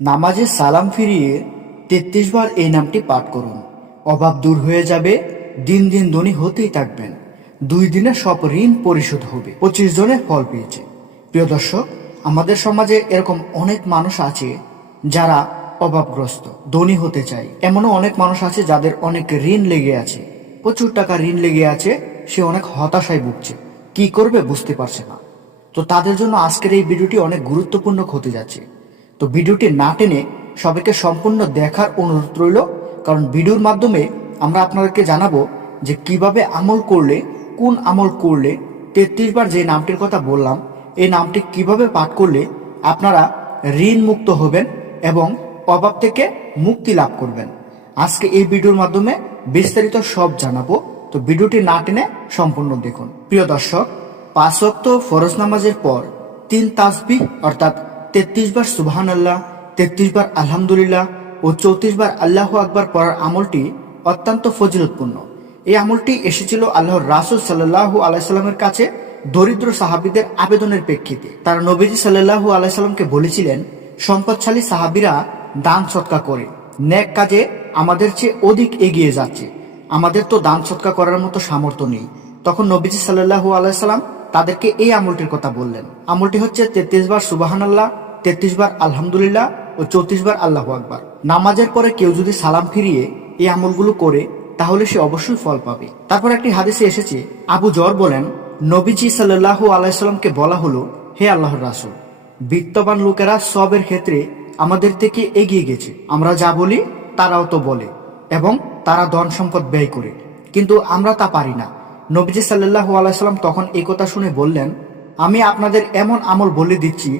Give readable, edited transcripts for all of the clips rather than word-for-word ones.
নামাজে সালাম ফিরিয়ে ৩৩ বার এই নামটি পাঠ করুন। অভাব দূর হয়ে যাবে, দিন দিন ধনী হতেই থাকবেন। 2 দিনে সব ঋণ পরিশোধ হবে। 25 জনে ফল পেয়েছে। প্রিয় দর্শক, আমাদের সমাজে এরকম অনেক মানুষ আছে যারা অভাবগ্রস্ত, ধনী হতে চায়। এমনও অনেক মানুষ আছে যাদের অনেক ঋণ লেগে আছে, প্রচুর টাকা ঋণ লেগে আছে। সে অনেক হতাশায় ভুগছে, কি করবে বুঝতে পারছে না। তো তাদের জন্য আজকের এই ভিডিওটি অনেক গুরুত্বপূর্ণ হতে যাচ্ছে। তো ভিডিওটি না টেনে সবাইকে সম্পূর্ণ দেখার অনুরোধ রইল, কারণ ভিডিওর মাধ্যমে আমরা আপনাদেরকে জানাবো যে কিভাবে আমল করলে, কোন আমল করলে 33 বার যে নামটির কথা বললাম এই নামটি কিভাবে পাঠ করলে আপনারা ঋণ মুক্ত হবেন এবং অভাব থেকে মুক্তি লাভ করবেন। আজকে এই ভিডিওর মাধ্যমে বিস্তারিত সব জানাবো। তো ভিডিওটি না টেনে সম্পূর্ণ দেখুন। প্রিয় দর্শক, 5 ওয়াক্ত ফরজ নামাজের পর 3 তাসবিহ অর্থাৎ 33 বার সুবহানাল্লাহ, 33 বার আলহামদুলিল্লাহ ও 34 বার আল্লাহু আকবার পড়ার আমলটি অত্যন্ত ফজিলতপূর্ণ। এই আমলটি এসেছিল আল্লাহর রাসূল সাল্লাল্লাহু আলাইহি সাল্লামের কাছে দরিদ্র সাহাবীদের আবেদনের প্রেক্ষিতে। তারা নবীজি সাল্লাল্লাহু আলাইহি সাল্লামকে বলেছিলেন, সম্পদশালী সাহাবীরা দান সদকা করে নেক কাজে আমাদের চেয়ে অধিক এগিয়ে যাচ্ছে, আমাদের তো দান সদকা করার মতো সামর্থ্য নেই। তখন নবীজি সাল্লাল্লাহু আলাইহি সাল্লাম তাদেরকে এই আমলটির কথা বললেন। আমলটি হচ্ছে 33 বার সুবহানাল্লাহ, 33 বার আলহামদুলিল্লাহ ও 34 বার আল্লাহু আকবার। নামাজের পরে কেউ যদি সালাম ফিরিয়ে এই আমলগুলো করে তাহলে সে অবশ্যই ফল পাবে। তারপর একটি হাদিসে এসেছে, আবু জর বলেন, নবীজি সাল্লাল্লাহু আলাইহি সাল্লামকে বলা হলো, হে আল্লাহর রাসূল, বিত্তবান লোকেরা সবের ক্ষেত্রে আমাদের থেকে এগিয়ে গেছে। আমরা যা বলি তারাও তো বলে এবং তারা ধন সম্পদ ব্যয় করে, কিন্তু আমরা তা পারি না। নবীজি সাল্লাল্লাহু আলাইহি সাল্লাম তখন এই কথা শুনে বললেন, আমি আপনাদের এমন আমল বলে দিচ্ছি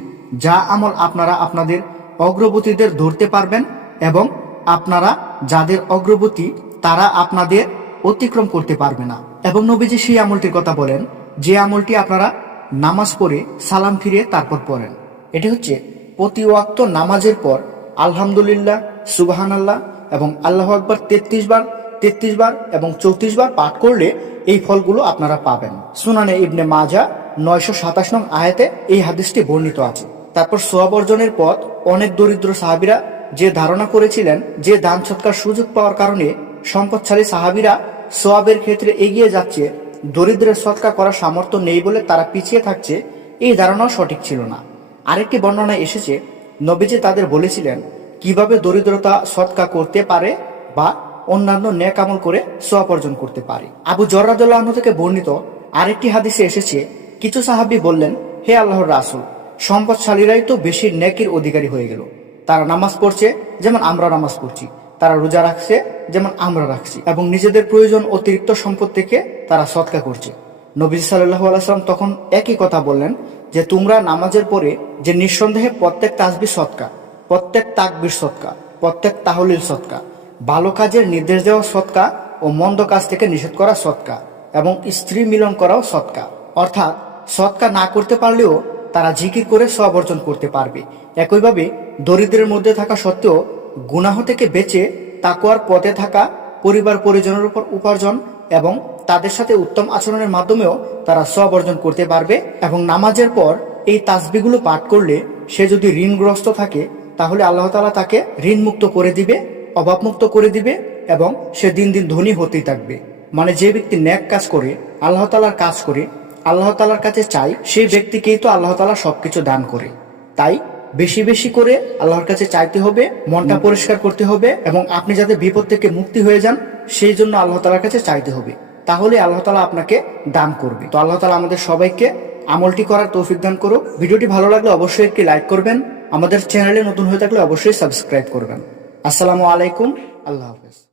যা আমল আপনারা আপনাদের অগ্রবর্তীদের ধরতে পারবেন এবং আপনারা যাদের অগ্রবর্তী তারা আপনাদের অতিক্রম করতে পারবে না। এবং নবীজি সেই আমলটির কথা বলেন যে আমলটি আপনারা নামাজ পড়ে সালাম ফিরিয়ে তারপর পড়েন। এটি হচ্ছে প্রতি ওয়াক্ত নামাজের পর আলহামদুলিল্লাহ, সুবহানাল্লাহ এবং আল্লাহু আকবার 33 বার এবং 34 বার পাঠ করলে এই ফলগুলো আপনারা পাবেন। সুনানে ইবনে মাজাহ 927 নং আয়াতে এই হাদিসটি বর্ণিত আছে। তারপর সওয়াব অর্জনের পথ অনেক দরিদ্র সাহাবীরা যে ধারণা করেছিলেন যে দান সৎকার সুযোগ পাওয়ার কারণে সম্পদশালী সাহাবীরা সওয়াবের ক্ষেত্রে এগিয়ে যাচ্ছে, দরিদ্রের সৎকার করার সামর্থ্য নেই বলে তারা পিছিয়ে থাকছে, এই ধারণাও সঠিক ছিল না। আরেকটি বর্ণনায় এসেছে, নবীজি তাদের বলেছিলেন কিভাবে দরিদ্রতা সৎকার করতে পারে বা অন্যান্য নেক আমল করে সওয়াব অর্জন করতে পারে। আবু যর রাদিয়াল্লাহু আনহু থেকে বর্ণিত আরেকটি হাদিসে এসেছে, কিছু সাহাবী বললেন, হে আল্লাহর রাসূল, সম্পদশালীরাই তো বেশি নেকির অধিকারী হয়ে গেল। তারা নামাজ পড়ছে যেমন আমরা নামাজ পড়ছি, তারা রোজা রাখছে যেমন আমরা রাখছি, এবং নিজেদের প্রয়োজন অতিরিক্ত সম্পদ থেকে তারা সৎকা করছে। নবী সাল্লাল্লাহু আলাইহি ওয়াসাল্লাম তখন একই কথা বললেন যে তোমরা নামাজের পরে যে নিঃসন্দেহে প্রত্যেক তাসবিহ সৎকা, প্রত্যেক তাকবীর সৎকা, প্রত্যেক তাহলিল সৎকা, ভালো কাজের নির্দেশ দেওয়া সৎকা ও মন্দ কাজ থেকে নিষেধ করা সৎকা এবং স্ত্রী মিলন করাও সৎকা। অর্থাৎ সৎকা না করতে পারলেও তারা জিকির করে সওয়াব অর্জন করতে পারবে। একইভাবে দরিদ্রের মধ্যে থাকা সত্ত্বেও গুনাহ থেকে বেঁচে তাকওয়ার পথে থাকা, পরিবার পরিজনের উপর উপার্জন এবং তাদের সাথে উত্তম আচরণের মাধ্যমেও তারা সওয়াব অর্জন করতে পারবে। এবং নামাজের পর এই তাসবিহগুলো পাঠ করলে সে যদি ঋণগ্রস্ত থাকে তাহলে আল্লাহ তাআলা তাকে ঋণ মুক্ত করে দিবে, অভাবমুক্ত করে দিবে এবং সে দিন দিন ধনী হতেই থাকবে। মানে যে ব্যক্তি নেক কাজ করে, আল্লাহ তাআলার কাজ করে, আল্লাহ তাআলার কাছে চাই, সেই ব্যক্তিকেই তো আল্লাহ তাআলা সবকিছু দান করে। তাই বেশি বেশি করে আল্লাহর কাছে চাইতে হবে, মনটা পরিষ্কার করতে হবে এবং আপনি যাতে বিপদ থেকে মুক্তি হয়ে যান সেই জন্য আল্লাহ তাআলার কাছে চাইতে হবে, তাহলে আল্লাহ তাআলা আপনাকে দান করবে। তো আল্লাহ তাআলা আমাদের সবাইকে আমলটি করার তৌফিক দান করুক। ভিডিওটি ভালো লাগলে অবশ্যই একটি লাইক করবেন, আমাদের চ্যানেলে নতুন হয়ে থাকলে অবশ্যই সাবস্ক্রাইব করবেন। আসসালামু আলাইকুম, আল্লাহ হাফেজ।